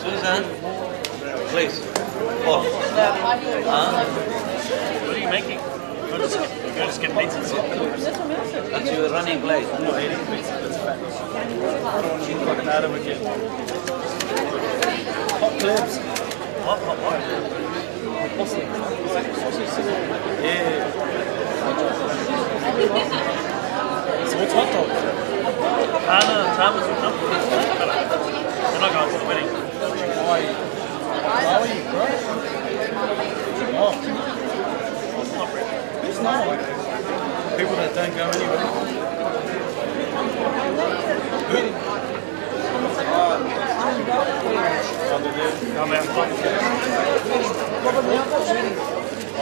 Susan, please. Oh. What are you making? Go just get pizza. But you're running late. No, eating pizza. That's fat. I don't want to look like an Adam again. Hot clips. What? Yeah. So what's hot dogs? Tama's with them. We're not going to the wedding. Why are you, bro? Oh. It's not like people that don't go anywhere.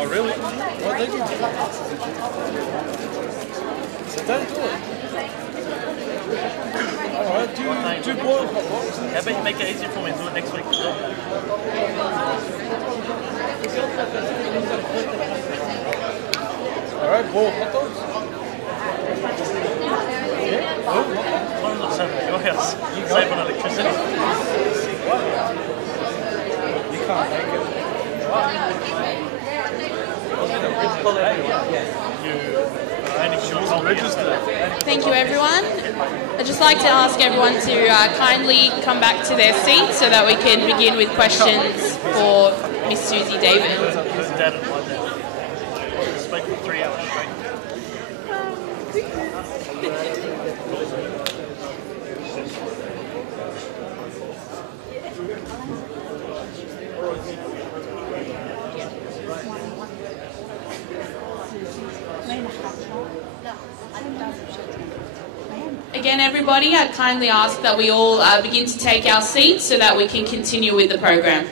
Oh, really? What they do? So don't do it. Alright, do boiled hot dogs. How about you make it easier for me and do it next week? Alright, boiled hot dogs? Yeah? Boiled hot dogs? Why not save at your house? Save on electricity. What? You can't make it. Thank you, everyone. I'd just like to ask everyone to kindly come back to their seats so that we can begin with questions for Miss Susie David. Spoke for 3 hours straight. Again, everybody, I'd kindly ask that we all begin to take our seats so that we can continue with the program.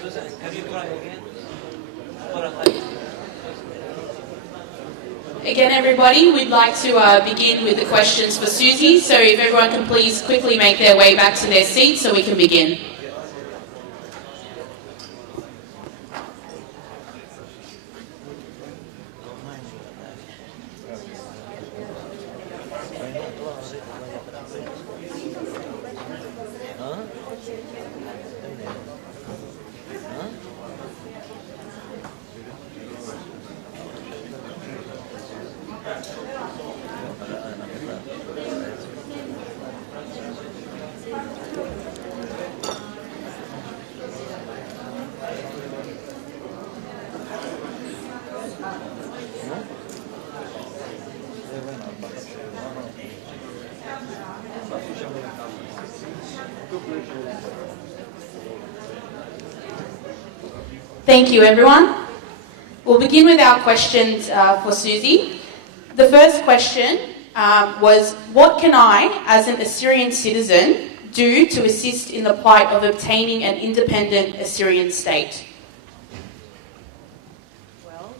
Susan, have you tried again? Again, everybody, we'd like to begin with the questions for Susie, so if everyone can please quickly make their way back to their seats so we can begin. Thank you, everyone. We'll begin with our questions for Susie. The first question was, what can I, as an Assyrian citizen, do to assist in the plight of obtaining an independent Assyrian state? Well,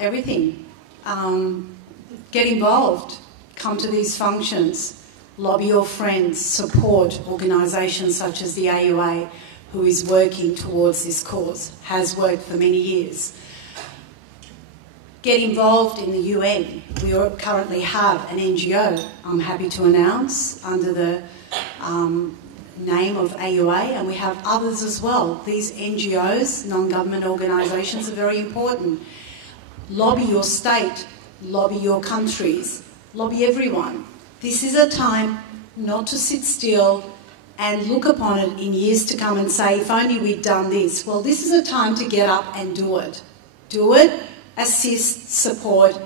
everything. Get involved. Come to these functions. Lobby your friends. Support organisations such as the AUA, who is working towards this cause, has worked for many years. Get involved in the UN. We currently have an NGO, I'm happy to announce, under the name of AUA, and we have others as well. These NGOs, non-government organisations, are very important. Lobby your state, lobby your countries, lobby everyone. This is a time not to sit still and look upon it in years to come and say, if only we'd done this. Well, this is a time to get up and do it. Do it, assist, support,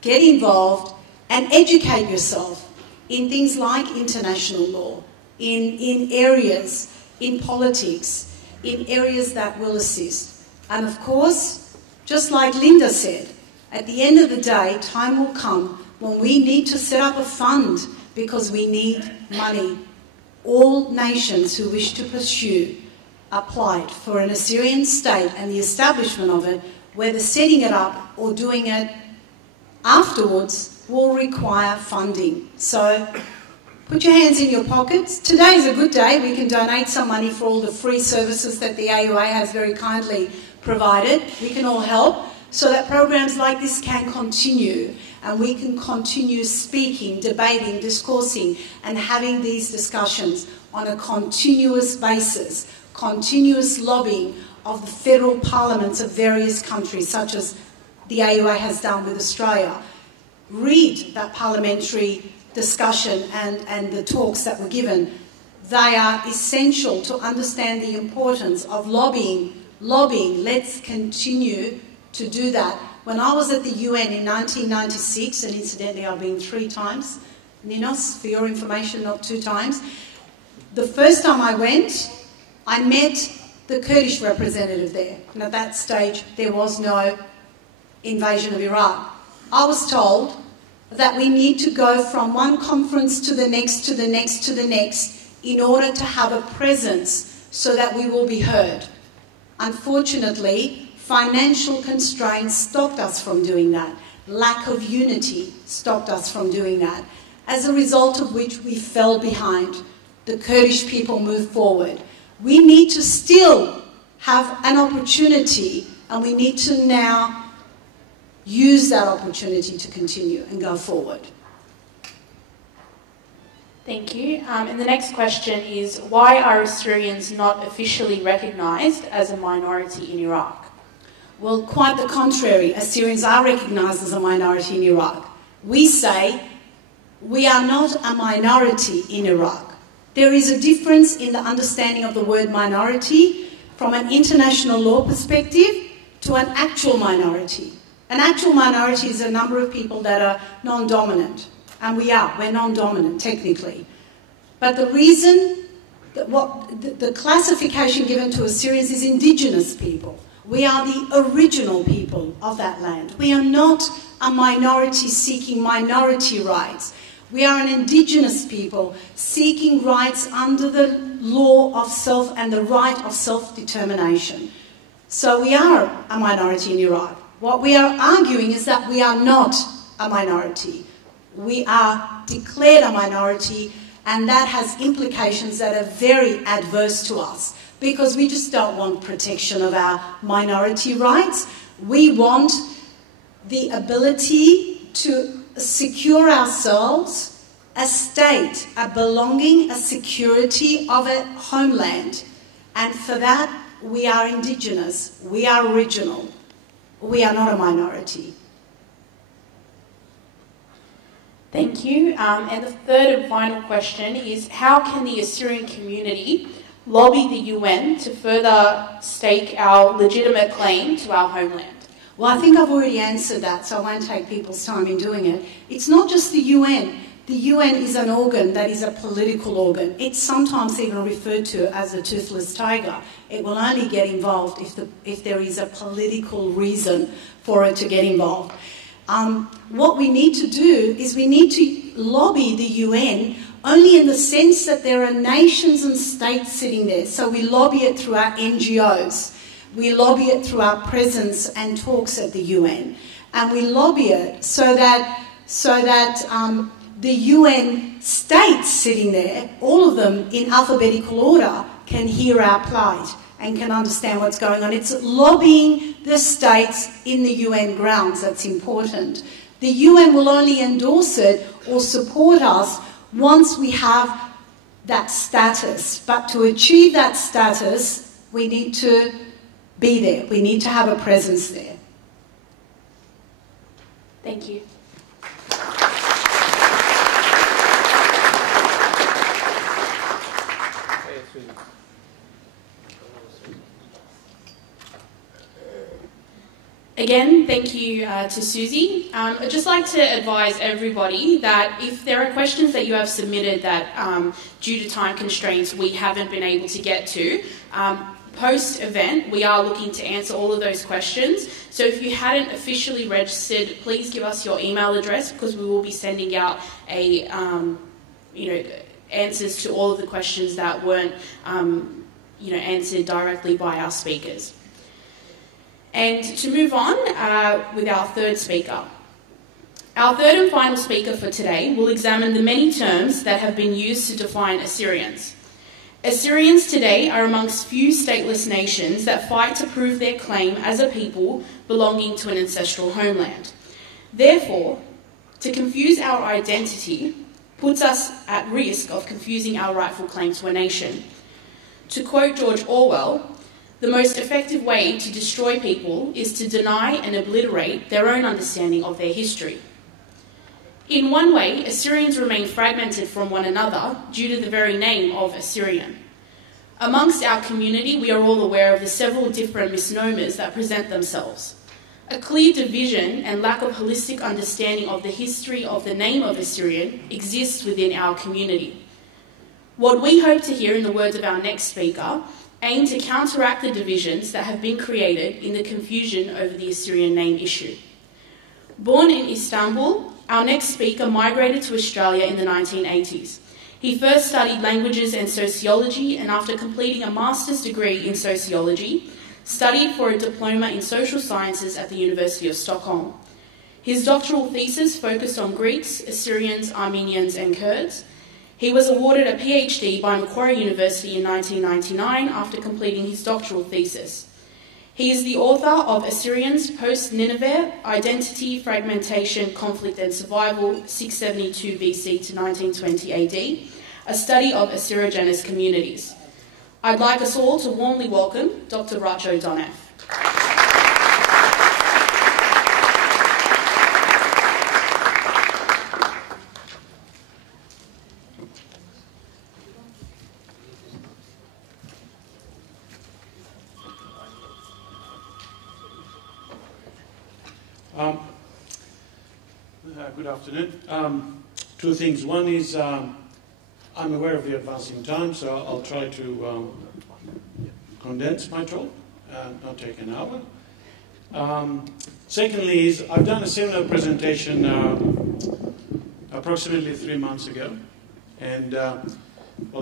get involved and educate yourself in things like international law, in areas, in politics, in areas that will assist. And of course, just like Linda said, at the end of the day, time will come when we need to set up a fund because we need money. All nations who wish to pursue a plight for an Assyrian state and the establishment of it, whether setting it up or doing it afterwards, will require funding. So put your hands in your pockets. Today is a good day. We can donate some money for all the free services that the AUA has very kindly provided. We can all help so that programs like this can continue and we can continue speaking, debating, discoursing and having these discussions on a continuous basis, continuous lobbying of the federal parliaments of various countries, such as the AUA has done with Australia. Read that parliamentary discussion and the talks that were given. They are essential to understand the importance of lobbying. Let's continue to do that. When I was at the UN in 1996, and incidentally I've been 3 times, Ninos, for your information, not 2 times, the first time I went, I met the Kurdish representative there. And at that stage, there was no invasion of Iraq. I was told that we need to go from one conference to the next, to the next, to the next, in order to have a presence so that we will be heard. Unfortunately, financial constraints stopped us from doing that. Lack of unity stopped us from doing that. As a result of which we fell behind. The Kurdish people moved forward. We need to still have an opportunity and we need to now use that opportunity to continue and go forward. Thank you. And the next question is, why are Assyrians not officially recognised as a minority in Iraq? Well, quite the contrary. Assyrians are recognised as a minority in Iraq. We say we are not a minority in Iraq. There is a difference in the understanding of the word minority from an international law perspective to an actual minority. An actual minority is a number of people that are non-dominant. And we're non-dominant technically. But the reason that the classification given to Assyrians is indigenous people. We are the original people of that land. We are not a minority seeking minority rights. We are an indigenous people seeking rights under the law of self and the right of self-determination. So we are a minority in Iraq. What we are arguing is that we are not a minority. We are declared a minority, and that has implications that are very adverse to us because we just don't want protection of our minority rights. We want the ability to secure ourselves a state, a belonging, a security of a homeland. And for that, we are indigenous, we are original, we are not a minority. Thank you. And the third and final question is, how can the Assyrian community lobby the UN to further stake our legitimate claim to our homeland? Well, I think I've already answered that, so I won't take people's time in doing it. It's not just the UN. the UN is an organ that is a political organ. It's sometimes even referred to as a toothless tiger. It will only get involved if there is a political reason for it to get involved. What we need to do is we need to lobby the UN only in the sense that there are nations and states sitting there. So we lobby it through our NGOs. We lobby it through our presence and talks at the UN. And we lobby it so that the UN states sitting there, all of them in alphabetical order, can hear our plight and can understand what's going on. It's lobbying the states in the UN grounds that's important. The UN will only endorse it or support us once we have that status. But to achieve that status, we need to be there. We need to have a presence there. Thank you. Again, thank you to Susie. I'd just like to advise everybody that if there are questions that you have submitted that, due to time constraints, we haven't been able to get to, post-event, we are looking to answer all of those questions. So if you hadn't officially registered, please give us your email address, because we will be sending out answers to all of the questions that weren't, answered directly by our speakers. And to move on with our third speaker. Our third and final speaker for today will examine the many terms that have been used to define Assyrians. Assyrians today are amongst few stateless nations that fight to prove their claim as a people belonging to an ancestral homeland. Therefore, to confuse our identity puts us at risk of confusing our rightful claim to a nation. To quote George Orwell, the most effective way to destroy people is to deny and obliterate their own understanding of their history. In one way, Assyrians remain fragmented from one another due to the very name of Assyrian. Amongst our community, we are all aware of the several different misnomers that present themselves. A clear division and lack of holistic understanding of the history of the name of Assyrian exists within our community. What we hope to hear in the words of our next speaker aim to counteract the divisions that have been created in the confusion over the Assyrian name issue. Born in Istanbul, our next speaker migrated to Australia in the 1980s. He first studied languages and sociology, and after completing a master's degree in sociology, studied for a diploma in social sciences at the University of Stockholm. His doctoral thesis focused on Greeks, Assyrians, Armenians and Kurds. He was awarded a PhD by Macquarie University in 1999 after completing his doctoral thesis. He is the author of Assyrians Post-Nineveh, Identity, Fragmentation, Conflict and Survival, 672 BC to 1920 AD, a study of Assyrogenous communities. I'd like us all to warmly welcome Dr. Racho Donef. Good afternoon. Two things. One is I'm aware of the advancing time, so I'll try to condense my talk, not take an hour. Secondly is I've done a similar presentation approximately 3 months ago, and I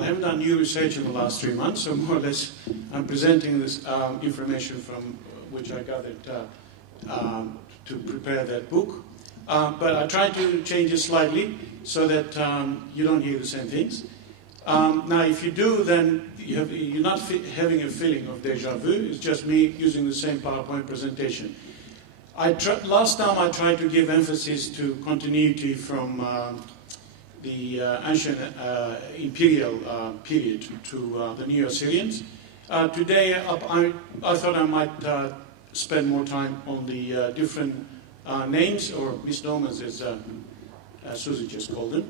haven't done new research in the last 3 months, so more or less I'm presenting this information from which I gathered to prepare that book. But I tried to change it slightly so that you don't hear the same things. Now, if you do, then you're not having a feeling of deja vu. It's just me using the same PowerPoint presentation. Last time I tried to give emphasis to continuity from the ancient imperial period to the New Assyrians. Today, I thought I might spend more time on the different names or misnomers, as Susie just called them,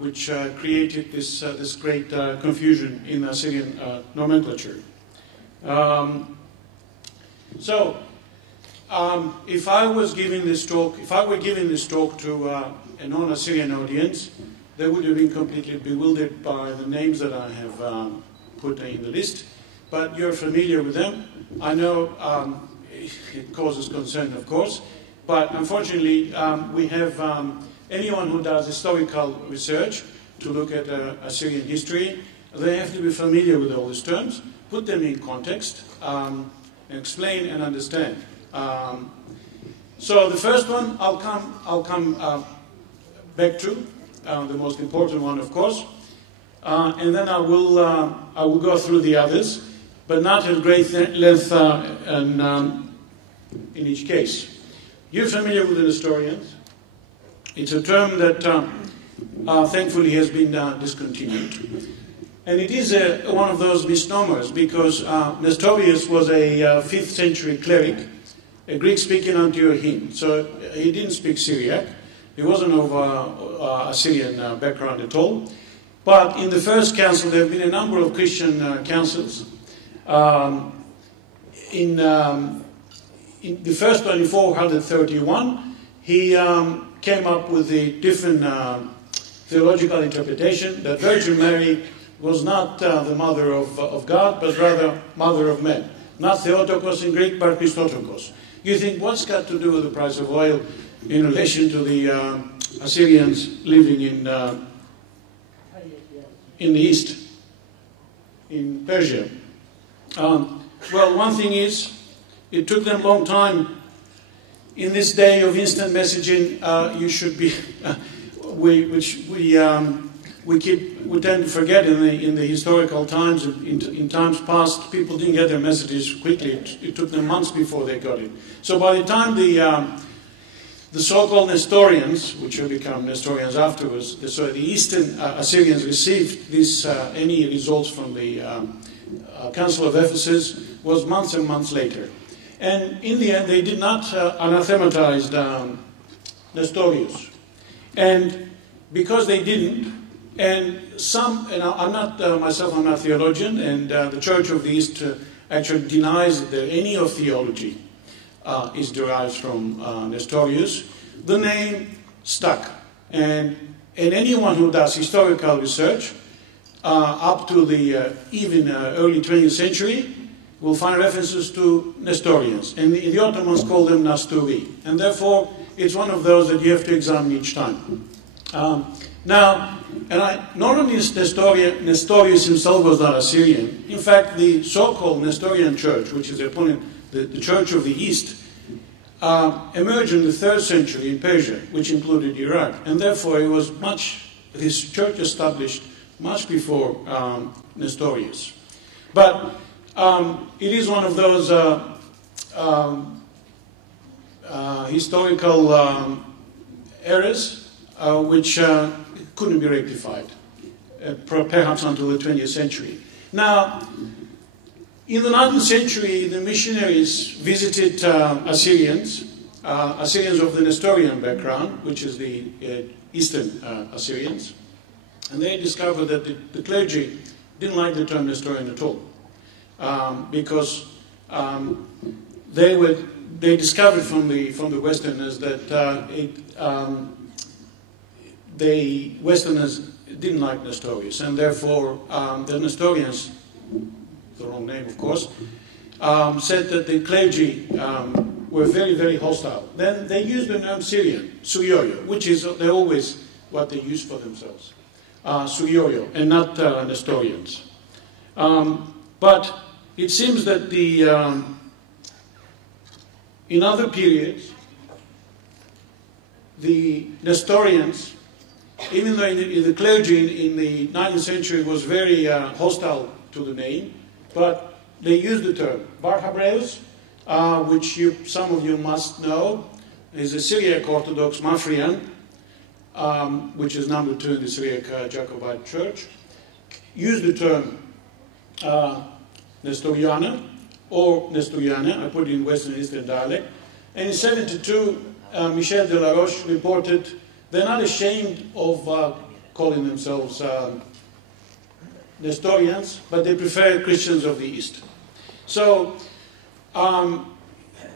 which created this great confusion in Assyrian nomenclature. So, if I was giving this talk, if I were giving this talk to a non-Assyrian audience, they would have been completely bewildered by the names that I have put in the list. But you're familiar with them. I know it causes concern, of course, but unfortunately we have anyone who does historical research to look at Assyrian history, they have to be familiar with all these terms, put them in context, and explain and understand. So the first one I'll come back to, the most important one, of course, and then I will go through the others, but not at great length in each case. You're familiar with the nestorians. It's a term that thankfully has been discontinued. And it is one of those misnomers because Nestorius was a 5th century cleric, a Greek-speaking Antiochian. So he didn't speak Syriac. He wasn't of Assyrian background at all. But in the first council, there have been a number of Christian councils. In the first one, in 431, he came up with a different theological interpretation that Virgin Mary was not the mother of God, but rather mother of men. Not Theotokos in Greek, but Christotokos. You think, what's got to do with the price of oil in relation to the Assyrians living in the east, in Persia? Well, one thing is, it took them a long time. In this day of instant messaging, you should be, we tend to forget in the historical times, in times past, people didn't get their messages quickly. It took them months before they got it. So by the time the so-called Nestorians, which have become Nestorians afterwards, so the Eastern Assyrians received any results from the Council of Ephesus, was months and months later. And in the end, they did not anathematize Nestorius. And because they didn't, and I'm not a theologian, and the Church of the East actually denies that any of theology is derived from Nestorius, the name stuck. And anyone who does historical research up to the even early 20th century will find references to Nestorians. And the Ottomans call them Nasturi. And therefore, it's one of those that you have to examine each time. Not only is Nestorius himself was not Assyrian. In fact, the so-called Nestorian church, which is the Church of the East, emerged in the 3rd century in Persia, which included Iraq. And therefore, his church established much before Nestorius. But it is one of those historical errors which couldn't be rectified, perhaps until the 20th century. Now, in the 19th century, the missionaries visited Assyrians of the Nestorian background, which is the Eastern Assyrians, and they discovered that the clergy didn't like the term Nestorian at all, because they discovered from the Westerners that the Westerners didn't like Nestorius, and therefore the Nestorians, the wrong name of course, said that the clergy were very, very hostile. Then they used the term Syrian, Suyoyo, which is they're always what they use for themselves, Suyoyo, and not Nestorians. But it seems that in other periods, the Nestorians, even though the clergy in the 19th century was very hostile to the name, but they used the term. Bar Hebreus, which some of you must know, is a Syriac Orthodox Mafrian, which is number 2 in the Syriac Jacobite Church, used the term Nestoriana, or Nestoriana, I put it in Western Eastern dialect. And in 1972, Michel de la Roche reported they're not ashamed of calling themselves Nestorians, but they prefer Christians of the East. So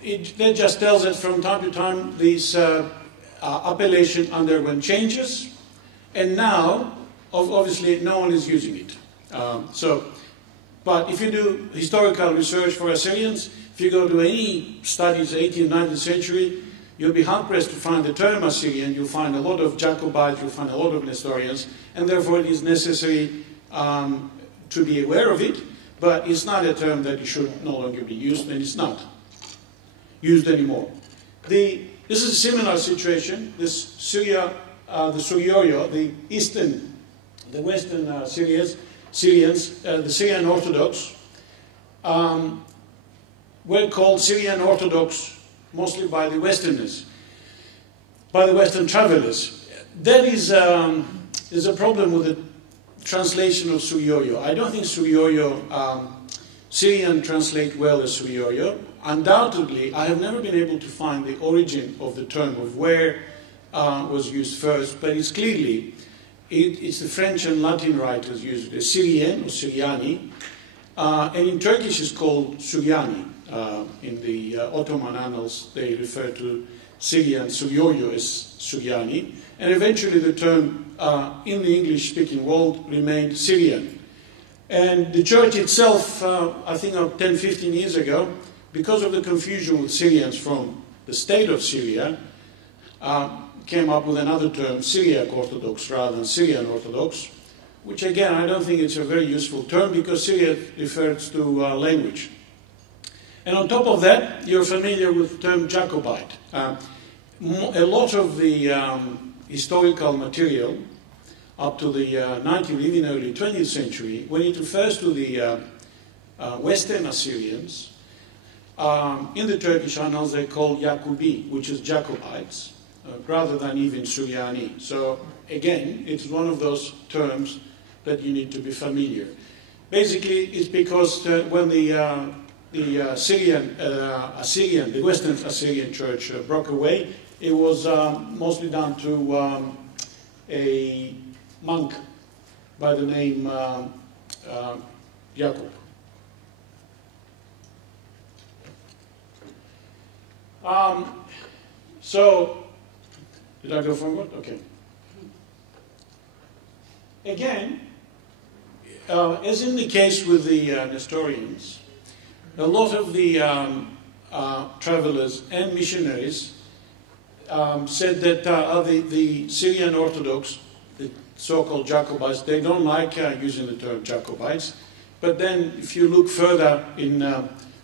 that just tells us from time to time this appellation underwent changes, and now, obviously, no one is using it. But if you do historical research for Assyrians, if you go to any studies, 18th, 19th century, you'll be hard-pressed to find the term Assyrian. You'll find a lot of Jacobites, you'll find a lot of Nestorians, and therefore it is necessary to be aware of it, but it's not a term that it should no longer be used, and it's not used anymore. This is a similar situation. This Syria, the Suryoyo, the Western Syrians, the Syrian Orthodox, were called Syrian Orthodox mostly by the Westerners, by the Western travelers. That is a problem with the translation of Suryoyo. I don't think Suryoyo, Syrian translate well as Suryoyo. Undoubtedly, I have never been able to find the origin of the term, of where was used first, but it's clearly, it's the French and Latin writers used it, Syrian or Syriani, and in Turkish it's called Suryani. In the Ottoman annals, they refer to Syrian Suryoyo as Suryani, and eventually the term in the English-speaking world remained Syrian. And the church itself, I think 10, 15 years ago, because of the confusion with Syrians from the state of Syria, came up with another term, Syriac Orthodox rather than Syrian Orthodox, which again, I don't think it's a very useful term because Syriac refers to language. And on top of that, you're familiar with the term Jacobite. A lot of the historical material up to the 19th, even early 20th century, when it refers to the Western Assyrians, in the Turkish annals they call Yakubi, which is Jacobites, rather than even Suryani. So again, it's one of those terms that you need to be familiar. Basically, it's because when the Assyrian, the Western Assyrian church broke away, it was mostly done to a monk by the name Jacob. So, did I go forward? Okay. Again, as in the case with the Nestorians, a lot of the travelers and missionaries said that the Syrian Orthodox, the so-called Jacobites, they don't like using the term Jacobites. But then if you look further in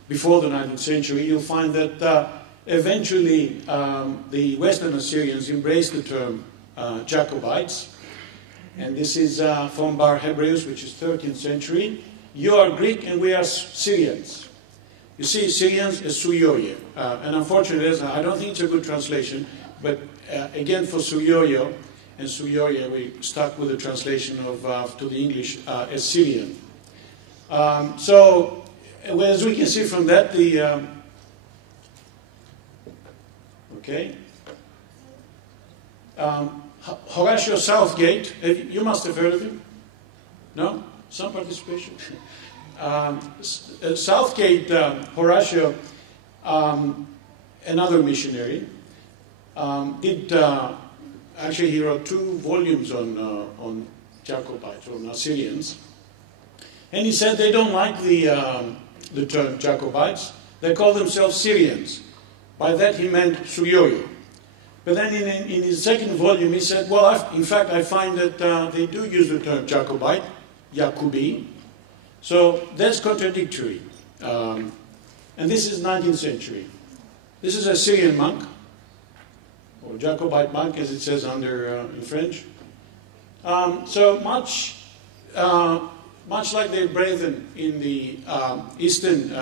before the 19th century, you'll find that eventually the Western Assyrians embraced the term Jacobites. And this is from Bar Hebrews, which is 13th century. You are Greek and we are Syrians. You see, Syrians is Suryoyo. And unfortunately, I don't think it's a good translation, but again, for Suryoyo and Suryoyo, we stuck with the translation of to the English as Syrian. So, as we can see from that, the Horatio Southgate, you must have heard of him? No? Some participation? Southgate, Horatio, another missionary, actually he wrote 2 volumes on Jacobites, on Assyrians, and he said they don't like the term Jacobites, they call themselves Syrians. By that he meant Suryoyo. But then in his second volume he said, well, in fact I find that they do use the term Jacobite, Yakubi, so that's contradictory. And this is 19th century. This is a Syrian monk, or Jacobite monk as it says in French. So much like their brethren in the Eastern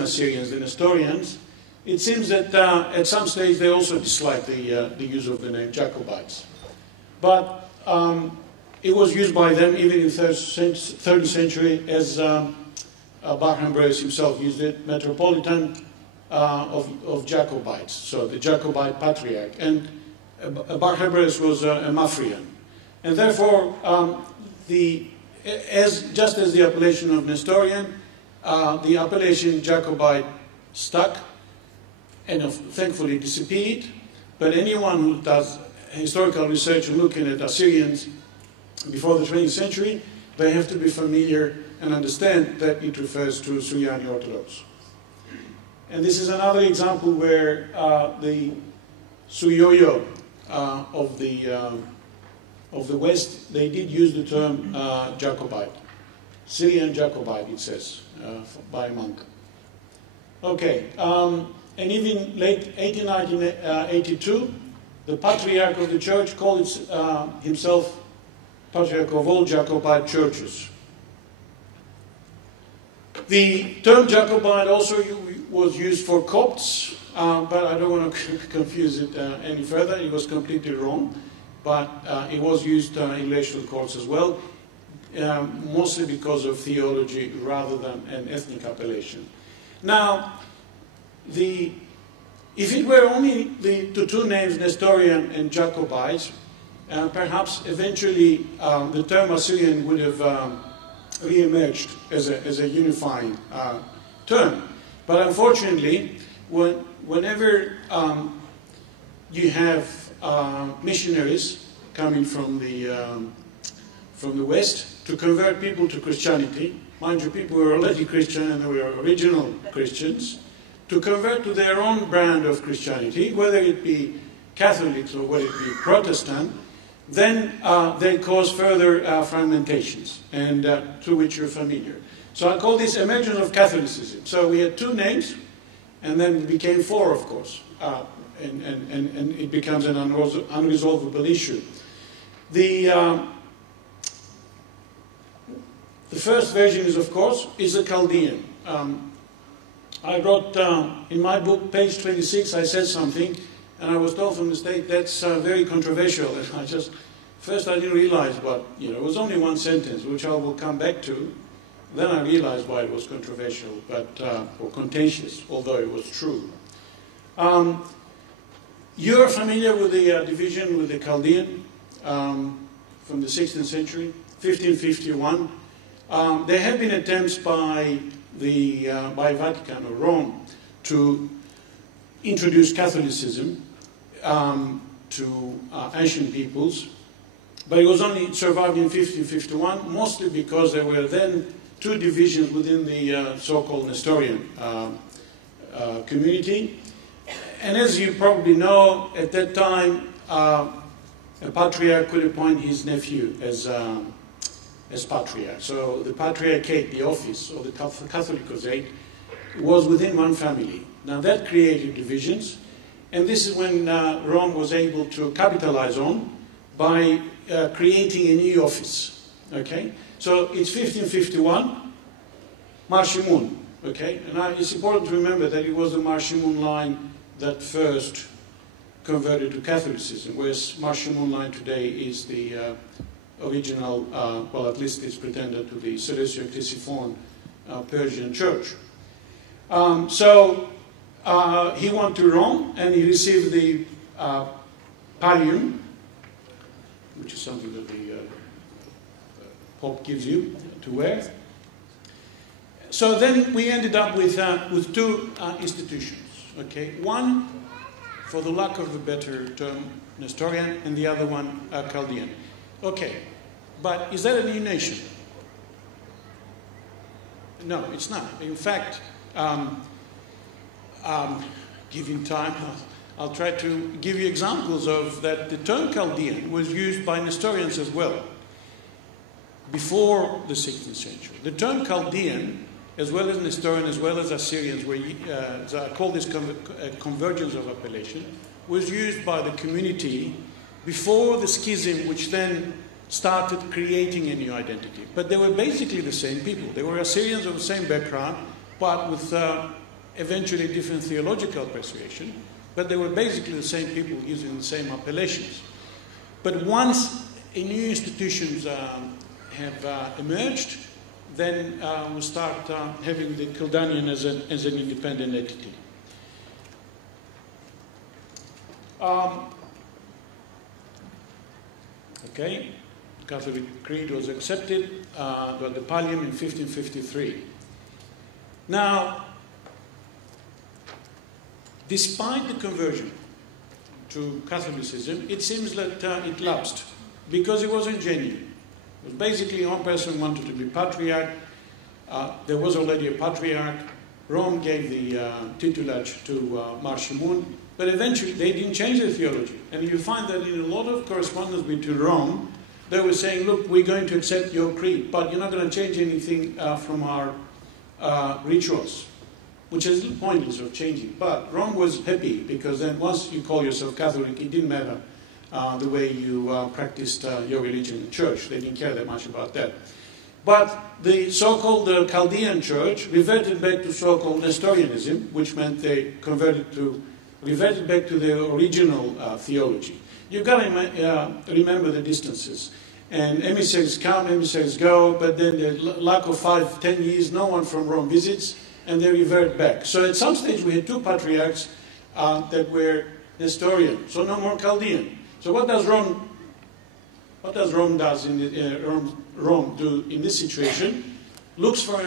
Assyrians, the Nestorians, it seems that at some stage they also disliked the use of the name Jacobites. But it was used by them even in the 3rd century as Barhambraeus himself used it, metropolitan of Jacobites, so the Jacobite patriarch. And Barhambraeus was a Maphrian. And therefore, just as the appellation of Nestorian, the appellation Jacobite stuck and thankfully disappeared. But anyone who does historical research looking at Assyrians before the 20th century, they have to be familiar and understand that it refers to Syrian Orthodox. And this is another example where the Suyoyo of the West, they did use the term Jacobite. Syrian Jacobite, it says, by a monk. Okay, and even late 1882, the Patriarch of the Church called himself Patriarch of all Jacobite churches. The term Jacobite also was used for Copts, but I don't want to confuse it any further. It was completely wrong, but it was used in relational courts as well, mostly because of theology rather than an ethnic appellation. Now, if it were only the two names, Nestorian and Jacobite, perhaps eventually the term Assyrian would have re-emerged as a unifying term. But unfortunately, whenever you have missionaries coming from the West to convert people to Christianity, mind you, people were already Christian and they were original Christians, to convert to their own brand of Christianity, whether it be Catholics or whether it be Protestant, then they cause further fragmentations, and to which you're familiar. So I call this emergence of Catholicism. So we had two names, and then it became four, of course, and it becomes an unresolvable issue. The first version is, of course, a Chaldean. I wrote in my book, page 26, I said something, and I was told from the state that's very controversial. And first I didn't realize, but it was only one sentence, which I will come back to. Then I realized why it was controversial, or contentious, although it was true. You're familiar with the division with the Chaldean from the 16th century, 1551. There have been attempts by Vatican or Rome to introduce Catholicism to ancient peoples, but it survived in 1551, mostly because there were then two divisions within the so-called Nestorian community. And as you probably know, at that time, a patriarch could appoint his nephew as patriarch. So the patriarchate, the office, or the Catholicosate, was within one family. Now that created divisions, and this is when Rome was able to capitalize on by creating a new office. Okay, so it's 1551, Marshimun. Okay, and it's important to remember that it was the Marshimun line that first converted to Catholicism, whereas Marshimun line today is the original, well, at least it's pretended to the Seleucio-Ctesiphon Persian church. So he went to Rome and he received the pallium, which is something that the Pope gives you to wear. So then we ended up with two institutions. Okay, one, for the lack of a better term, Nestorian, and the other one, Chaldean. Okay, but is that a new nation? No, it's not. In fact, given time, I'll try to give you examples of that. The term Chaldean was used by Nestorians as well, before the 16th century. The term Chaldean, as well as Nestorian, as well as Assyrians, I call this convergence of appellation, was used by the community before the schism, which then started creating a new identity. But they were basically the same people. They were Assyrians of the same background, but with eventually different theological persuasion. But they were basically the same people using the same appellations. But once a new institutions have emerged, then we start having the Chaldean as an independent entity. Okay, the Catholic Creed was accepted by the Pallium in 1553. Now, despite the conversion to Catholicism, it seems that it lapsed because it wasn't genuine. It was basically one person wanted to be patriarch. There was already a patriarch. Rome gave the tutelage to Mar Shimun, but eventually they didn't change their theology. And you find that in a lot of correspondence between Rome, they were saying, look, we're going to accept your creed, but you're not going to change anything from our rituals, which is pointless of changing. But Rome was happy, because then once you call yourself Catholic, it didn't matter the way you practiced your religion in church. They didn't care that much about that. But the so-called Chaldean church reverted back to so-called Nestorianism, which meant they reverted back to their original theology. You've got to remember the distances. And emissaries come, emissaries go, but then the lack of 5-10 years, no one from Rome visits, and they revert back. So at some stage we had two patriarchs that were Nestorian, so no more Chaldean. So what does Rome do in this situation? Looks for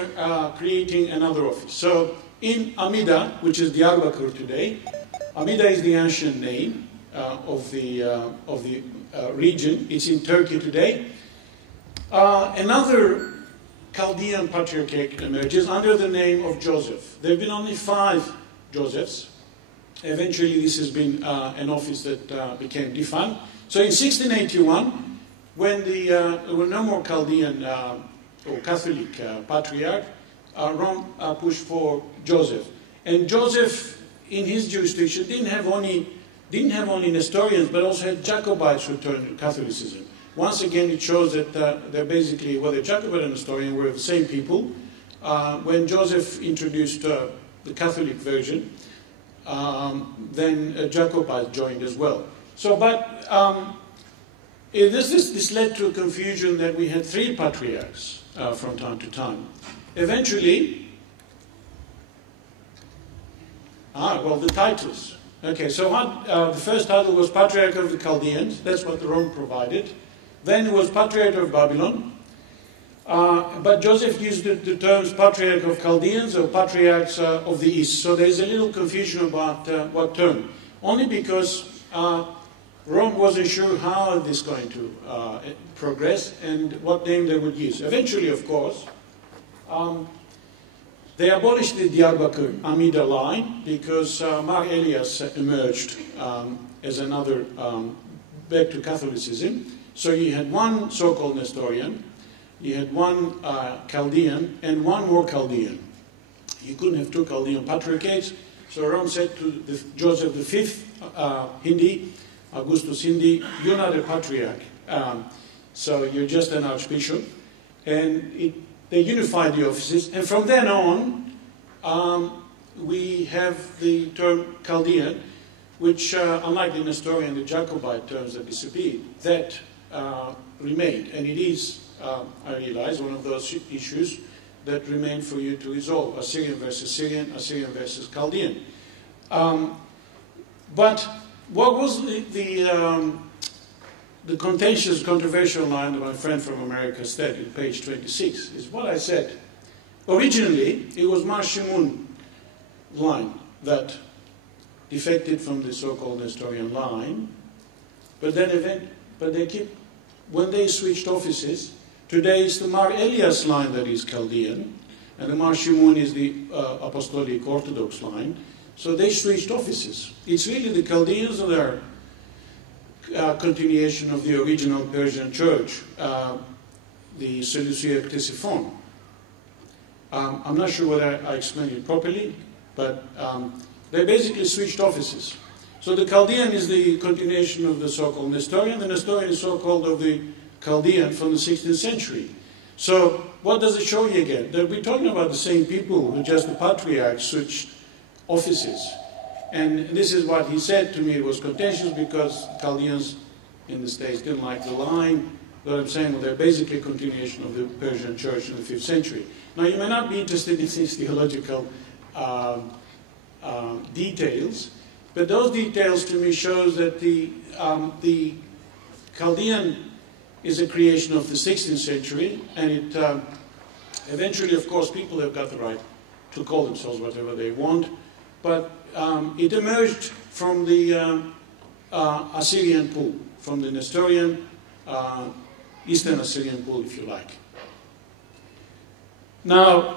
creating another office. So in Amida, which is Diyarbakir today, Amida is the ancient name of the region. It's in Turkey today. Another Chaldean patriarchate emerges under the name of Joseph. There have been only 5 Josephs. Eventually this has been an office that became defunct. So in 1681, when there were no more Chaldean or Catholic patriarch, Rome pushed for Joseph. And Joseph, in his jurisdiction, didn't have only Nestorians, but also had Jacobites who turned to Catholicism. Once again, it shows that they're basically, whether Jacobite and Nestorian were the same people. When Joseph introduced the Catholic version, then Jacobites joined as well. So, but this led to a confusion that we had 3 patriarchs from time to time. Eventually, the titles. Okay, so the first title was Patriarch of the Chaldeans. That's what the Rome provided. Then it was Patriarch of Babylon. But Joseph used the terms Patriarch of Chaldeans or Patriarchs of the East. So there's a little confusion about what term. Only because Rome wasn't sure how this is going to progress and what name they would use. Eventually, of course, they abolished the Diyarbakir Amida line because Mar Elias emerged as another back to Catholicism. So you had one so-called Nestorian, you had one Chaldean, and one more Chaldean. You couldn't have 2 Chaldean patriarchates. So Rome said to Joseph V, Hindi, Augustus Hindi, you're not a patriarch, so you're just an archbishop. And they unified the offices, and from then on, we have the term Chaldean, which, unlike the Nestorian and the Jacobite terms that disappeared, that remained. And it is, I realize, one of those issues that remain for you to resolve: Assyrian versus Syrian, Assyrian versus Chaldean. But what was the contentious, controversial line that my friend from America said in page 26 is what I said. Originally, it was Mar Shimun line that defected from the so-called Nestorian line, but then when they switched offices, today it's the Mar Elias line that is Chaldean, and the Mar Shimun is the Apostolic Orthodox line. So they switched offices. It's really the Chaldeans that are continuation of the original Persian church, the Seleucia Ctesiphon. I'm not sure whether I explained it properly, but they basically switched offices. So the Chaldean is the continuation of the so-called Nestorian. The Nestorian is so-called of the Chaldean from the 16th century. So what does it show you again? That we're talking about the same people, who just the patriarchs switched offices. And this is what he said to me. It was contentious because Chaldeans in the States didn't like the line. But I'm saying, well, they're basically a continuation of the Persian church in the 5th century. Now, you may not be interested in these theological details, but those details to me shows that the Chaldean is a creation of the 16th century, and it eventually, of course, people have got the right to call themselves whatever they want. but it emerged from the Assyrian pool, from the Nestorian Eastern Assyrian pool, if you like. Now,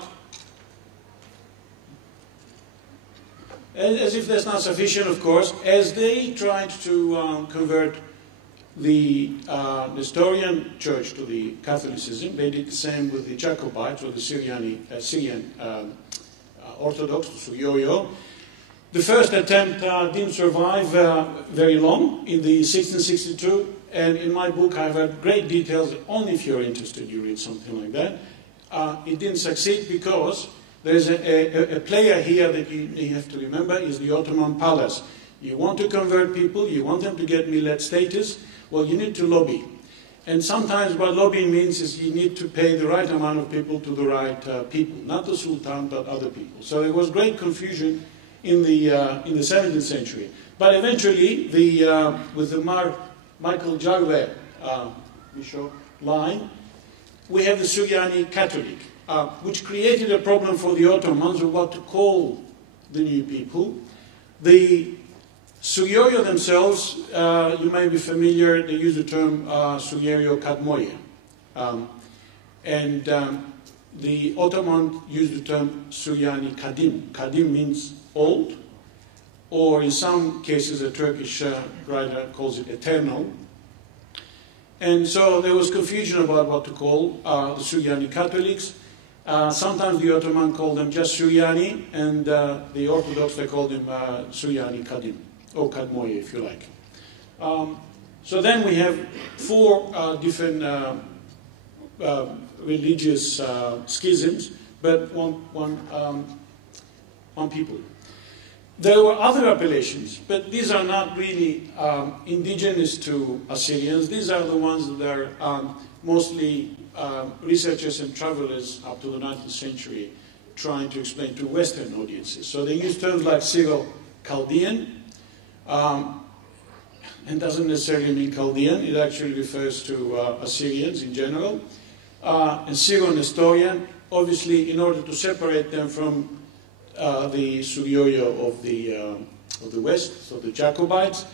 as if that's not sufficient, of course, as they tried to convert the Nestorian church to the Catholicism, they did the same with the Jacobites, or the Syrian Orthodox, the Suyoyo. The first attempt didn't survive very long in the 1662, and in my book I have great details. Only if you're interested you read something like that. It didn't succeed because there's a player here that you have to remember is the Ottoman palace. You want to convert people, you want them to get millet status, well, you need to lobby. And sometimes what lobbying means is you need to pay the right amount of people to the right people, not the Sultan, but other people. So there was great confusion in the 17th century. But eventually, with the Michael Jagler bishop line, we have the Suryani Catholic, which created a problem for the Ottomans of what to call the new people. The Suyoyo themselves, you may be familiar, they use the term Suyoyo Kadmoye. And the Ottoman used the term Suryani Kadim. Kadim means old, or in some cases a Turkish writer calls it eternal. And so there was confusion about what to call the Suryani Catholics. Sometimes the Ottoman called them just Suryani, and the Orthodox, they called them Suryani Kadim, or Kadmoye, if you like. So then we have four different religious schisms, but one people. There were other appellations, but these are not really indigenous to Assyrians. These are the ones that are mostly researchers and travelers up to the 19th century trying to explain to Western audiences. So they use terms like Syro-Chaldean, and doesn't necessarily mean Chaldean. It actually refers to Assyrians in general. And Syro-Nestorian, obviously, in order to separate them from the Suyoyo of the West, so the Jacobites.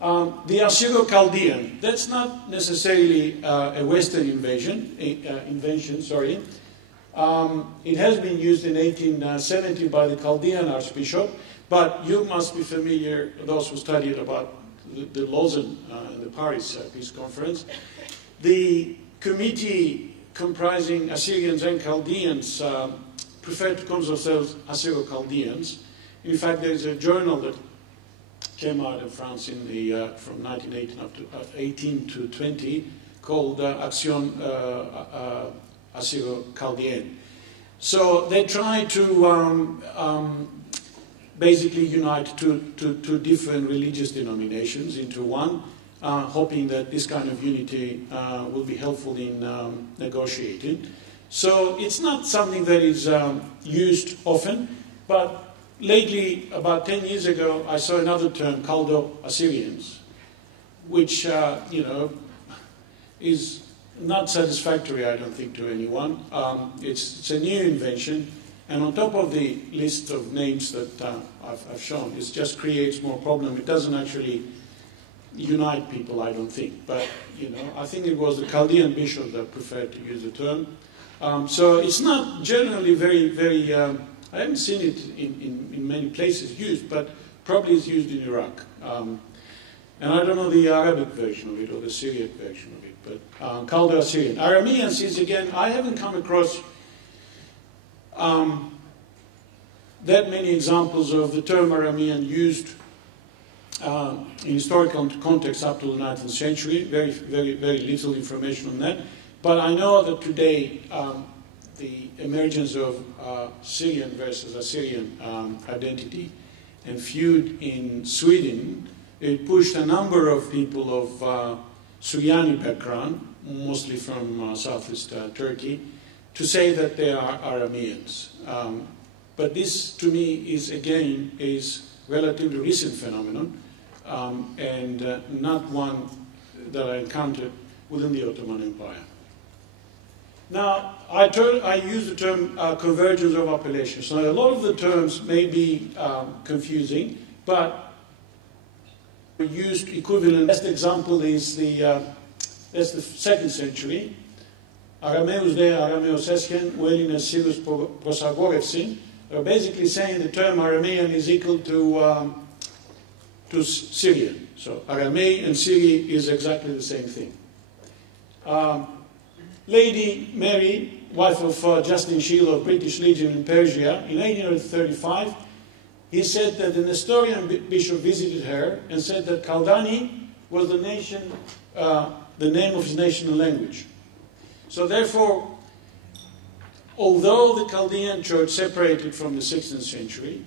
The Assyro-Chaldean, that's not necessarily a Western invention. It has been used in 1870 by the Chaldean Archbishop, but you must be familiar, those who studied about the Lausanne and the Paris Peace Conference. The committee comprising Assyrians and Chaldeans prefer to call themselves Assyro-Chaldeans. In fact, there's a journal that came out of France in the, from 1918 up to 18 to 20 called Action Assyro-Chaldean. So they try to basically unite two different religious denominations into one, hoping that this kind of unity will be helpful in negotiating. So it's not something that is used often, but lately, about 10 years ago, I saw another term, Chaldo-Assyrians, which, is not satisfactory, I don't think, to anyone. It's a new invention, and on top of the list of names that I've shown, it just creates more problem. It doesn't actually unite people, I don't think. But, I think it was the Chaldean bishop that preferred to use the term. So it's not generally very, I haven't seen it in many places used, but probably it's used in Iraq. And I don't know the Arabic version of it or the Syriac version of it, but Chaldo-Assyrian. Arameans is, again, I haven't come across that many examples of the term Aramean used in historical context up to the 19th century. Very little information on that. But I know that today the emergence of Syrian versus Assyrian identity and feud in Sweden, it pushed a number of people of Suryani background, mostly from southeast Turkey, to say that they are Arameans. But this, to me, is relatively recent phenomenon, and not one that I encountered within the Ottoman Empire. Now, I use the term convergence of appellations. So a lot of the terms may be confusing, but we used equivalent. Best example is that's the 2nd century. Arameus de Arameos Esken, Uelin Sirius Prosagorevsin. They're basically saying the term Aramean is equal to Syrian. So Aramaic and Syriac is exactly the same thing. Lady Mary, wife of Justin Shield of British Legion in Persia, in 1835, he said that the Nestorian bishop visited her and said that Chaldani was the name of his national language. So therefore, although the Chaldean church separated from the 16th century,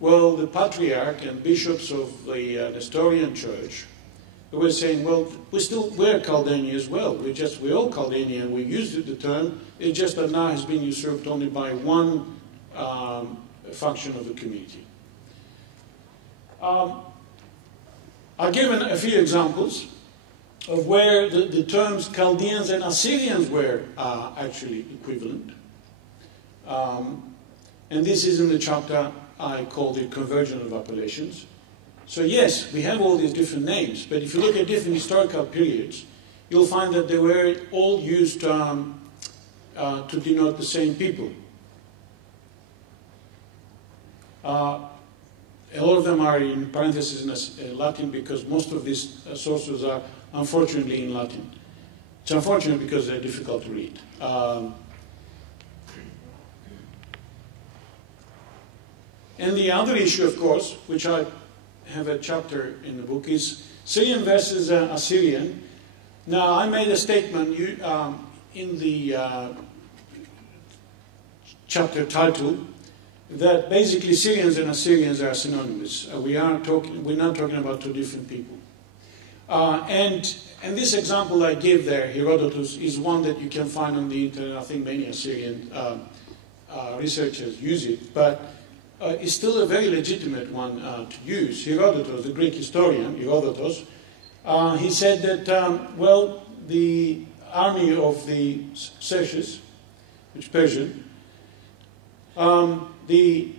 well, the patriarch and bishops of the Nestorian church were saying, well, we're Chaldean as well. We're all Chaldean. We use the term. It's just that now has been usurped only by one function of the community. I've given a few examples of where the terms Chaldeans and Assyrians were actually equivalent. And this is in the chapter I called it Convergence of Appellations. So yes, we have all these different names, but if you look at different historical periods, you'll find that they were all used to denote the same people. A lot of them are in parentheses in Latin because most of these sources are unfortunately in Latin. It's unfortunate because they're difficult to read. And the other issue, of course, which I have a chapter in the book, is Syrian versus Assyrian. Now, I made a statement in the chapter title that basically Syrians and Assyrians are synonymous. We're not talking about two different people. And this example I gave there, Herodotus, is one that you can find on the internet. I think many Assyrian researchers use it, but it's still a very legitimate one to use. Herodotus, the Greek historian, Herodotus, he said that, well, the army of the Xerxes, which is Persian, the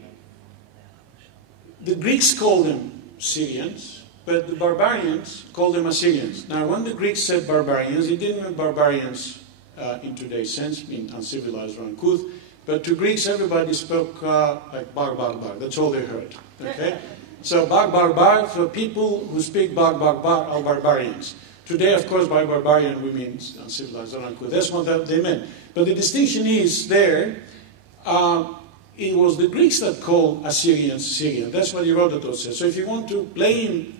Greeks called them Syrians, but the barbarians called them Assyrians. Now, when the Greeks said barbarians, it didn't mean barbarians in today's sense, mean uncivilized or uncouth, but to Greeks, everybody spoke like bar, bar, bar. That's all they heard. Okay? So bar, bar, bar, for people who speak bar, bar, bar are barbarians. Today, of course, by barbarian we mean uncivilized or uncouth. That's what they meant. But the distinction is there, it was the Greeks that called Assyrians Syrian. That's what Herodotus says. So if you want to blame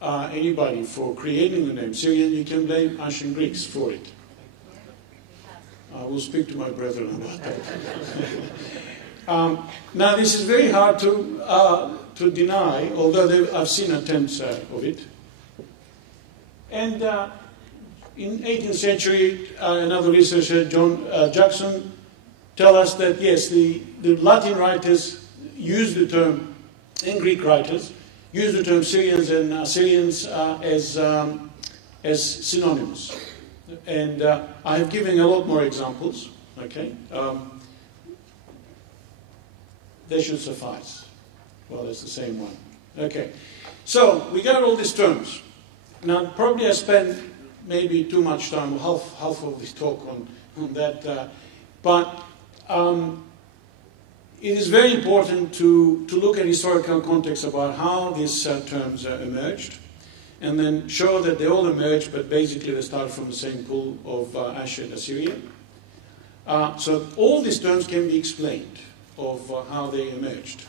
anybody for creating the name Syrian, you can blame ancient Greeks for it. I will speak to my brethren about that. Now, this is very hard to deny, although I've seen attempts of it. And in 18th century, another researcher, John Jackson, tell us that, yes, the Latin writers use the term, and Greek writers, use the term Syrians and Assyrians as synonymous. And I have given a lot more examples, okay? They should suffice. Well, it's the same one. Okay. So, we got all these terms. Now, probably I spent maybe too much time, half of this talk on that, but it is very important to look at historical context about how these terms emerged, and then show that they all emerged, but basically they start from the same pool of ancient Assyria. So all these terms can be explained of how they emerged.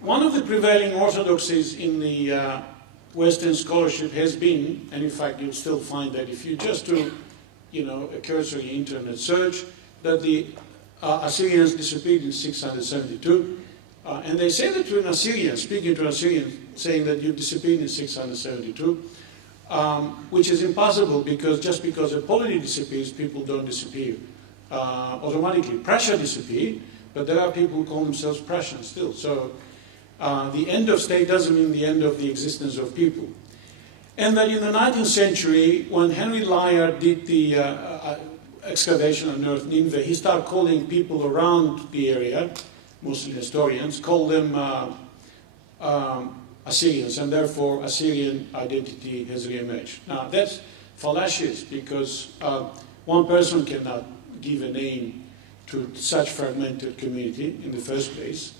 One of the prevailing orthodoxies in the Western scholarship has been, and in fact you'll still find that if you just do a cursory internet search, that the Assyrians disappeared in 672. And they say that to an Assyrian, speaking to an Assyrian, saying that you disappeared in 672, which is impossible because just because a polity disappears, people don't disappear automatically. Prussia disappeared, but there are people who call themselves Prussians still. So the end of state doesn't mean the end of the existence of people. And that in the 19th century, when Henry Layard did excavation on North Nineveh, he started calling people around the area, mostly historians, call them Assyrians, and therefore Assyrian identity has re-emerged. Now that's fallacious, because one person cannot give a name to such fragmented community in the first place.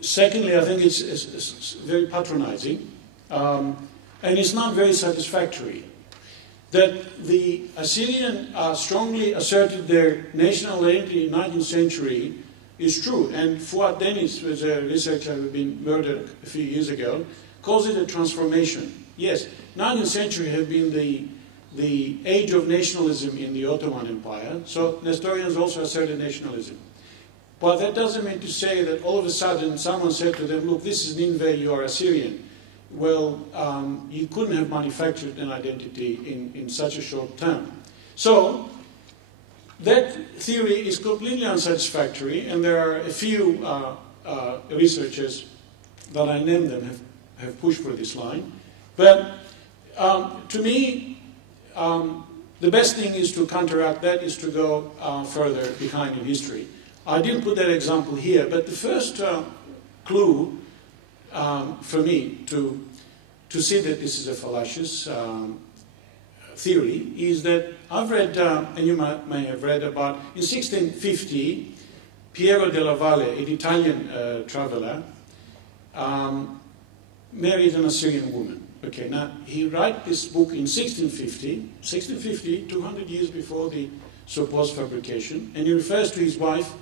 Secondly, I think it's very patronizing, and it's not very satisfactory. That the Assyrian strongly asserted their national identity in the 19th century is true, and Fuad Deniz, who was a researcher who had been murdered a few years ago, calls it a transformation. Yes, 19th century had been the age of nationalism in the Ottoman Empire, so Nestorians also asserted nationalism. But that doesn't mean to say that all of a sudden someone said to them, look, this is Nineveh, you are Assyrian. Well, you couldn't have manufactured an identity in such a short term. So, that theory is completely unsatisfactory, and there are a few researchers that I named them have pushed for this line. But to me, the best thing is to counteract that, is to go further behind in history. I didn't put that example here, but the first clue for me to see that this is a fallacious theory is that I've read, and you may have read about, in 1650, Piero della Valle, an Italian traveler, married an Assyrian woman. Okay, now he wrote this book in 1650, 200 years before the supposed fabrication, and he refers to his wife.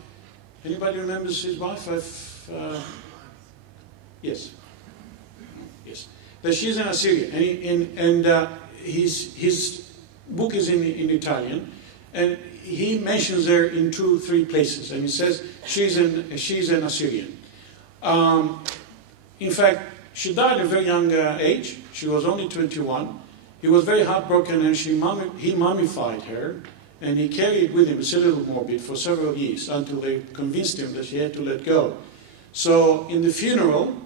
Anybody remembers his wife? Yes. Yes. That she's an Assyrian, and his book is in Italian, and he mentions her in 2-3 places, and he says she's an Assyrian. In fact, she died at a very young age. She was only 21. He was very heartbroken, and he mummified her, and he carried with him, it's a little morbid, for several years until they convinced him that she had to let go. So in the funeral,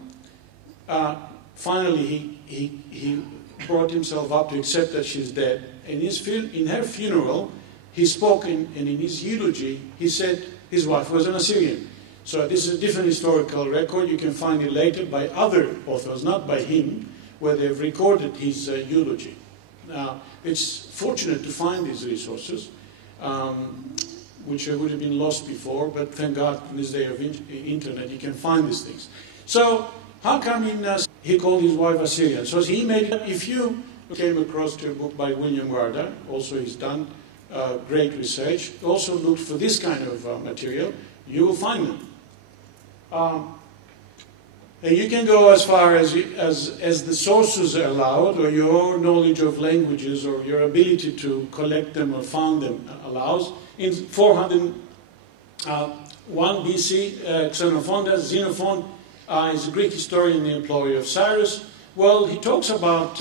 finally he brought himself up to accept that she's dead. In her funeral, he spoke, and in his eulogy, he said his wife was an Assyrian. So this is a different historical record. You can find it later by other authors, not by him, where they've recorded his eulogy. Now, it's fortunate to find these resources, which would have been lost before, but thank God in this day of internet you can find these things. So, how come he called his wife Assyrian? So he made it. If you came across a book by William Warder, also he's done great research, also looked for this kind of material, you will find them. And you can go as far as the sources are allowed, or your knowledge of languages, or your ability to collect them or found them allows. In 401 BC, Xenophon is a Greek historian, the employee of Cyrus. Well, he talks about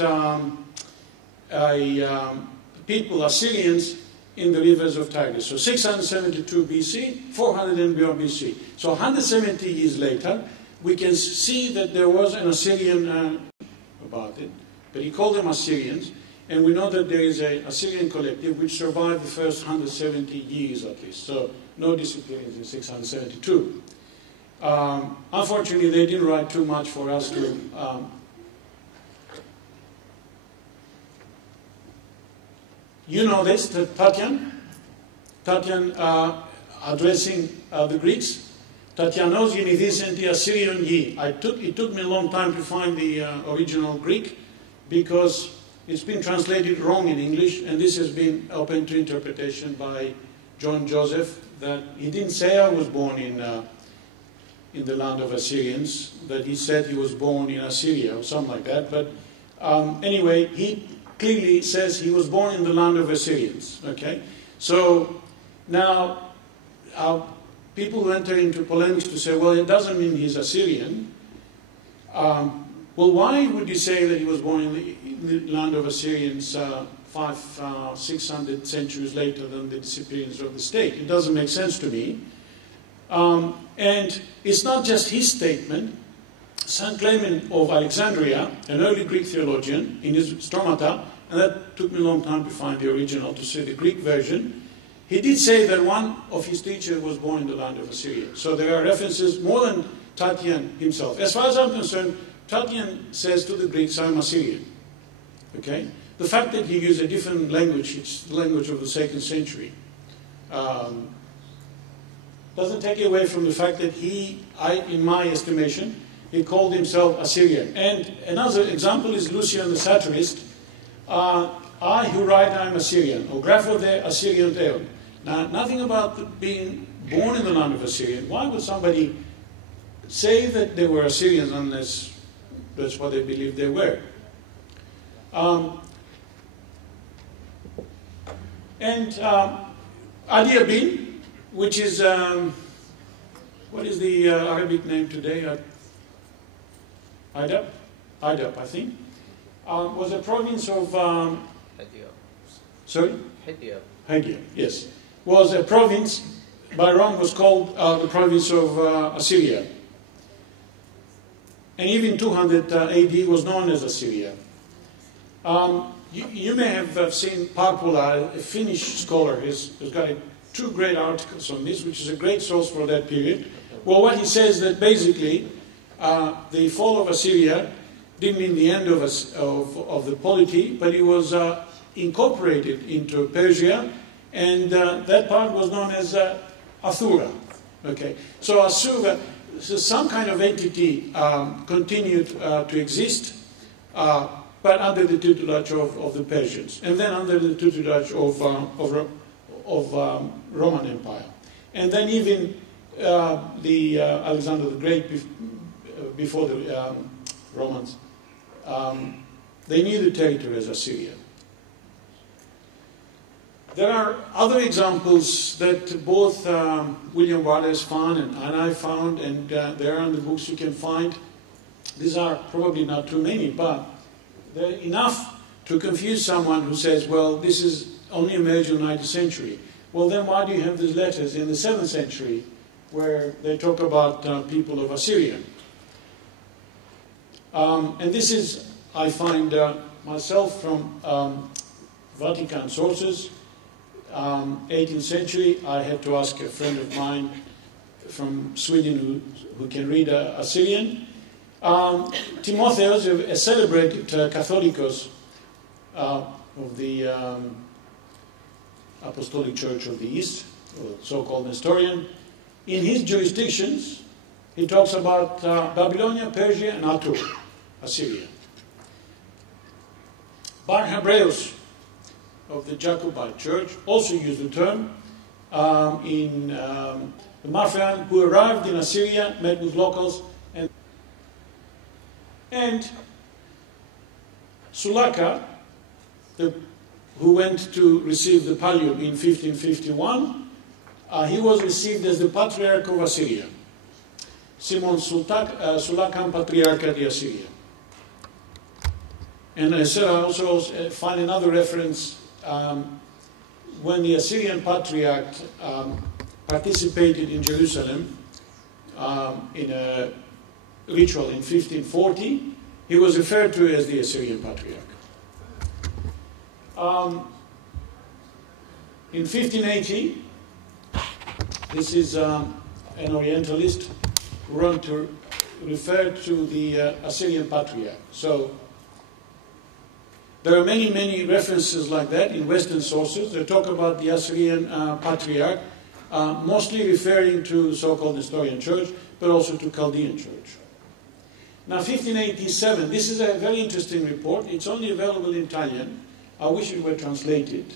people, Assyrians, in the rivers of Tigris. So 672 BC, 401 BC. So 170 years later, we can see that there was an Assyrian about it, but he called them Assyrians, and we know that there is an Assyrian collective which survived the first 170 years at least, so no disappearance in 672. Unfortunately, they didn't write too much for us to... you know this, Tatian addressing the Greeks. Tatianos genidisen ti Assyrian ye. It took me a long time to find the original Greek, because it's been translated wrong in English, and this has been open to interpretation by John Joseph, that he didn't say I was born in the land of Assyrians, that he said he was born in Assyria or something like that. But anyway, he clearly says he was born in the land of Assyrians. Okay, so now people who enter into polemics to say, well, it doesn't mean he's Assyrian. Well, why would you say that he was born in the land of Assyrians 600 centuries later than the disappearance of the state? It doesn't make sense to me. And it's not just his statement. St. Clement of Alexandria, an early Greek theologian, in his Stromata, and that took me a long time to find the original, to see the Greek version. He did say that one of his teachers was born in the land of Assyria. So there are references more than Tatian himself. As far as I'm concerned, Tatian says to the Greeks, I'm Assyrian. Okay? The fact that he used a different language, it's the language of the 2nd century, doesn't take away from the fact that in my estimation, he called himself Assyrian. And another example is Lucian the satirist. I who write I'm Assyrian, or grapho de Assyrian teo. Now, nothing about being born in the land of Assyria. Why would somebody say that they were Assyrians unless that's what they believed they were? Adi Abin, which is, what is the Arabic name today? Idab, I think, was a province of... Sorry? Hydia, yes. Was a province, by Rome was called the province of Assyria. And even 200 AD was known as Assyria. You may have seen Parpola, a Finnish scholar, has got 2 great articles on this, which is a great source for that period. Well, what he says that basically the fall of Assyria didn't mean the end of the polity, but it was incorporated into Persia, and that part was known as Athura. Okay, so Asura, so some kind of entity continued to exist, but under the tutelage of the Persians, and then under the tutelage of Roman Empire, and then even the Alexander the Great before the Romans. They knew the territory as Assyria. There are other examples that both William Wallace found and I found, and there are in the books you can find. These are probably not too many, but they're enough to confuse someone who says, well, this is only emerged in the 19th century. Well, then why do you have these letters in the 7th century where they talk about people of Assyria? And this is, I find myself from Vatican sources. 18th century, I had to ask a friend of mine from Sweden who can read Assyrian. Timotheus, a celebrated Catholicos of the Apostolic Church of the East, or so-called Nestorian, in his jurisdictions, he talks about Babylonia, Persia, and Atur, Assyria. Bar Hebreus of the Jacobite Church also used the term in the Marfian, who arrived in Assyria, met with locals, and Sulaka, who went to receive the pallium in 1551, he was received as the Patriarch of Assyria. Simon Sulakam Patriarcha di Assyria. And I said I also find another reference when the Assyrian Patriarch participated in Jerusalem in a ritual in 1540, he was referred to as the Assyrian Patriarch. In 1580, this is an Orientalist who wrote to refer to the Assyrian Patriarch. So there are many, many references like that in Western sources that talk about the Assyrian Patriarch, mostly referring to the so-called Nestorian Church, but also to Chaldean Church. Now, 1587, this is a very interesting report. It's only available in Italian. I wish it were translated.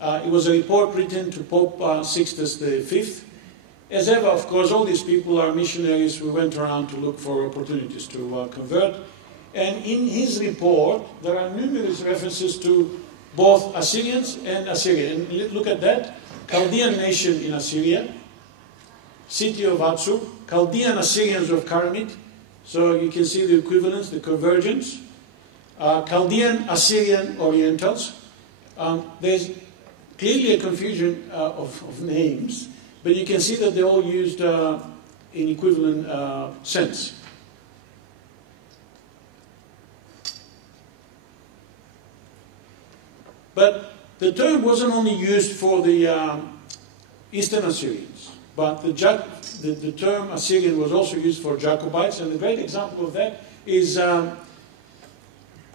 It was a report written to Pope Sixtus V. As ever, of course, all these people are missionaries who went around to look for opportunities to convert. And in his report, there are numerous references to both Assyrians and Assyria. And look at that. Chaldean nation in Assyria, city of Atsur, Chaldean Assyrians of Karamit. So you can see the equivalence, the convergence. Chaldean Assyrian Orientals. There's clearly a confusion of names, but you can see that they're all used in equivalent sense. But the term wasn't only used for the Eastern Assyrians, but the term Assyrian was also used for Jacobites, and a great example of that is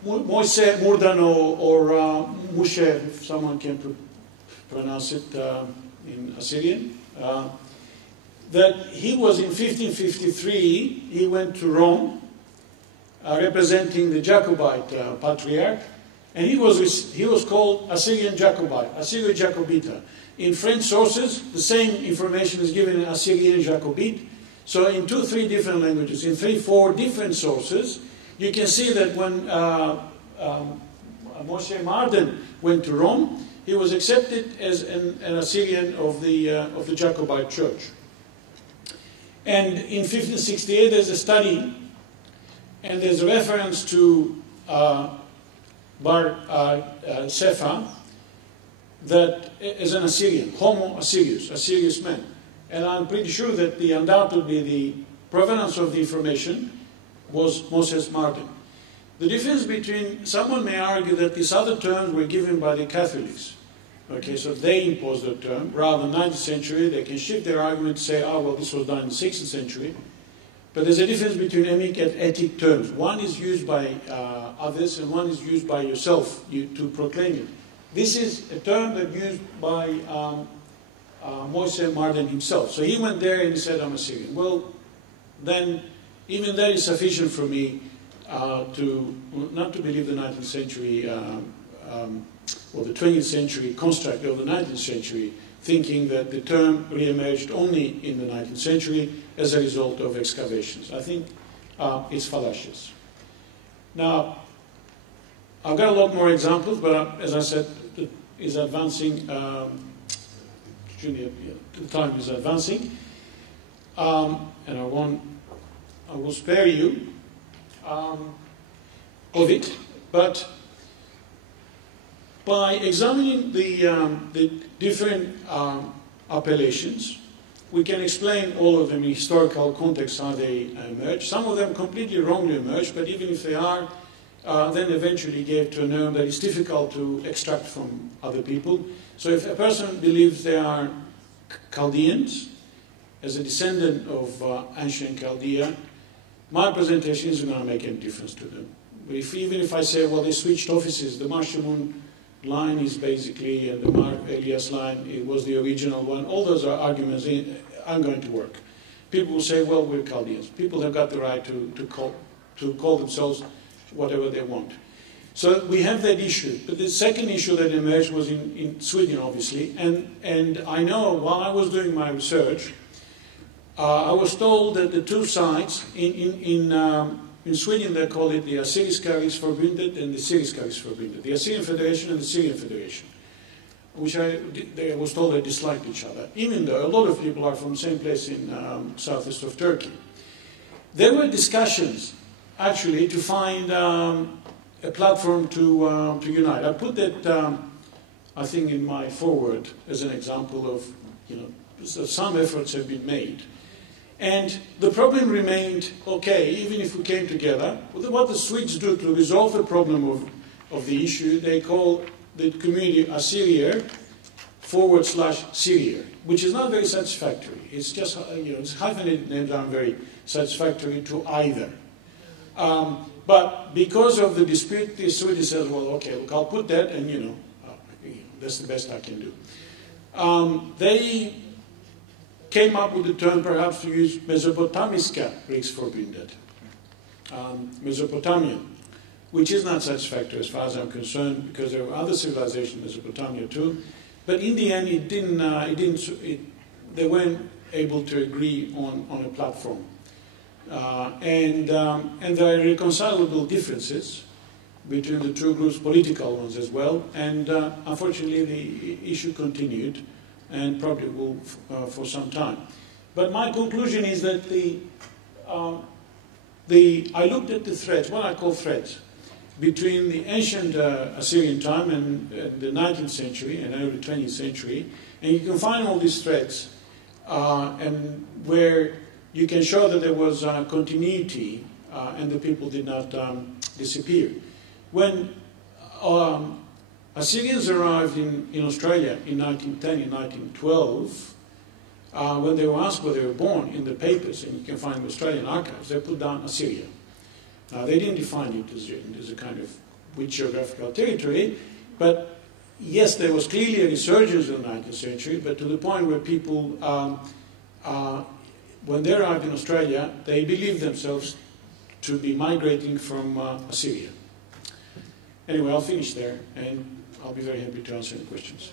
Moise Murdan or Mushe, if someone can pronounce it in Assyrian. That he was in 1553, he went to Rome, representing the Jacobite patriarch, and he was called Assyrian Jacobite, Assyrian Jacobita. In French sources, the same information is given in Assyrian Jacobite. So in 2-3 different languages, in 3-4 different sources, you can see that when Moshe Marden went to Rome, he was accepted as an Assyrian of the Jacobite Church. And in 1568, there's a study, and there's a reference to Bar Sefa, that is an Assyrian, Homo Assyrius, Assyrius man. And I'm pretty sure that undoubtedly the provenance of the information was Moses Martin. The difference between, someone may argue that these other terms were given by the Catholics. Okay, so they imposed the term. Rather than 19th century, they can shift their argument to say, oh, well, this was done in the 16th century. But there's a difference between emic and etic terms. One is used by others, and one is used by yourself to proclaim it. This is a term that used by Moise Marden himself. So he went there and he said, I'm Assyrian. Well, then, even that is sufficient for me not to believe the 19th century or the 20th century construct of the 19th century, thinking that the term re-emerged only in the 19th century as a result of excavations. I think it's fallacious. Now, I've got a lot more examples, but as I said, it is advancing. The time is advancing, and I will spare you of it. But by examining the different appellations, we can explain all of them in historical context how they emerge. Some of them completely wrongly emerged, but even if they are, then eventually gave to a norm that is difficult to extract from other people. So if a person believes they are Chaldeans, as a descendant of ancient Chaldea, my presentation isn't going to make any difference to them. But even if I say, well, they switched offices, the Mar Shemun line is basically, and the Mar Elias line, it was the original one, all those are arguments aren't going to work. People will say, well, we're Chaldeans. People have got the right to call themselves whatever they want. So we have that issue. But the second issue that emerged was in Sweden, obviously. And I know while I was doing my research, I was told that the two sides in Sweden they call it the Assyriska Riksförbundet and the Syriska Riksförbundet, the Assyrian Federation and the Syrian Federation, which I was told they disliked each other, even though a lot of people are from the same place in southeast of Turkey. There were discussions actually to find a platform to unite. I put that, I think, in my foreword as an example of, some efforts have been made. And the problem remained, okay, even if we came together, what the Swedes do to resolve the problem of the issue, they call the community Assyria /Syria, which is not very satisfactory. It's just, it's hyphenated names aren't very satisfactory to either. But because of the dispute, the Swedish says, well, okay, look, I'll put that, and, that's the best I can do. They came up with the term, perhaps, to use Mesopotamiska Riksförbundet, Mesopotamian, which is not satisfactory as far as I'm concerned, because there were other civilizations in Mesopotamia too. But in the end, they weren't able to agree on a platform. And there are irreconcilable differences between the two groups, political ones as well. And unfortunately, the issue continued, and probably will for some time. But my conclusion is that I looked at the threads, what I call threads, between the ancient Assyrian time and the 19th century and early 20th century, and you can find all these threads, and where you can show that there was continuity and the people did not disappear. When Assyrians arrived in Australia in 1910, in 1912. When they were asked where they were born in the papers, and you can find the Australian archives, they put down Assyria. Now, they didn't define it as a kind of which geographical territory, but yes, there was clearly a resurgence in the 19th century, but to the point where people, when they arrived in Australia, they believed themselves to be migrating from Assyria. Anyway, I'll finish there, and I'll be very happy to answer any questions.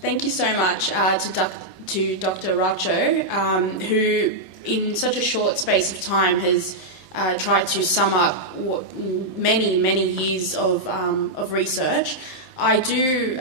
Thank you so much to Dr. Racho, who in such a short space of time has tried to sum up many, many years of research. I do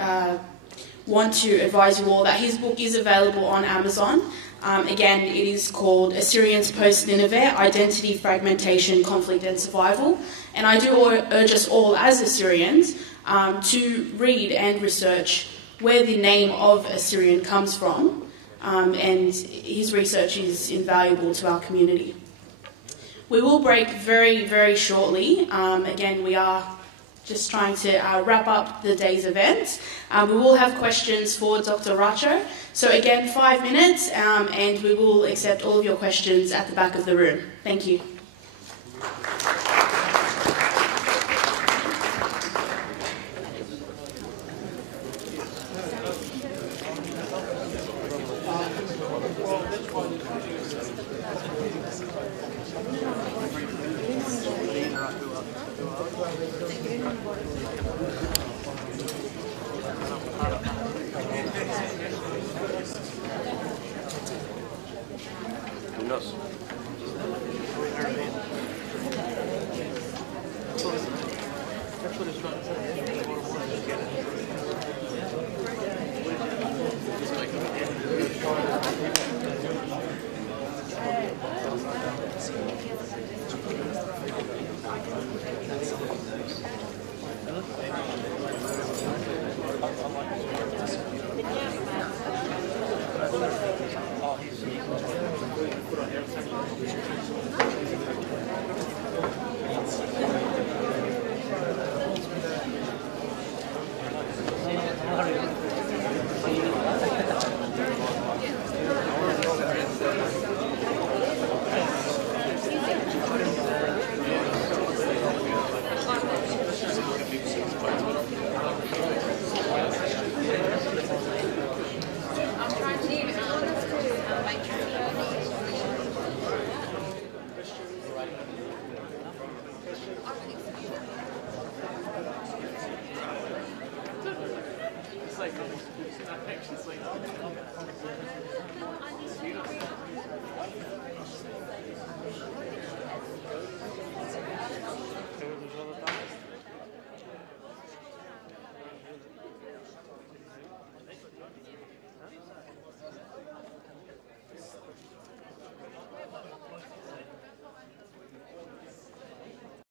want to advise you all that his book is available on Amazon. Again, it is called Assyrians Post-Nineveh, Identity, Fragmentation, Conflict and Survival. And I do urge us all as Assyrians to read and research where the name of Assyrian comes from, and his research is invaluable to our community. We will break very, very shortly. Again, we are just trying to wrap up the day's event. We will have questions for Dr. Racho. So again, 5 minutes, and we will accept all of your questions at the back of the room. Thank you.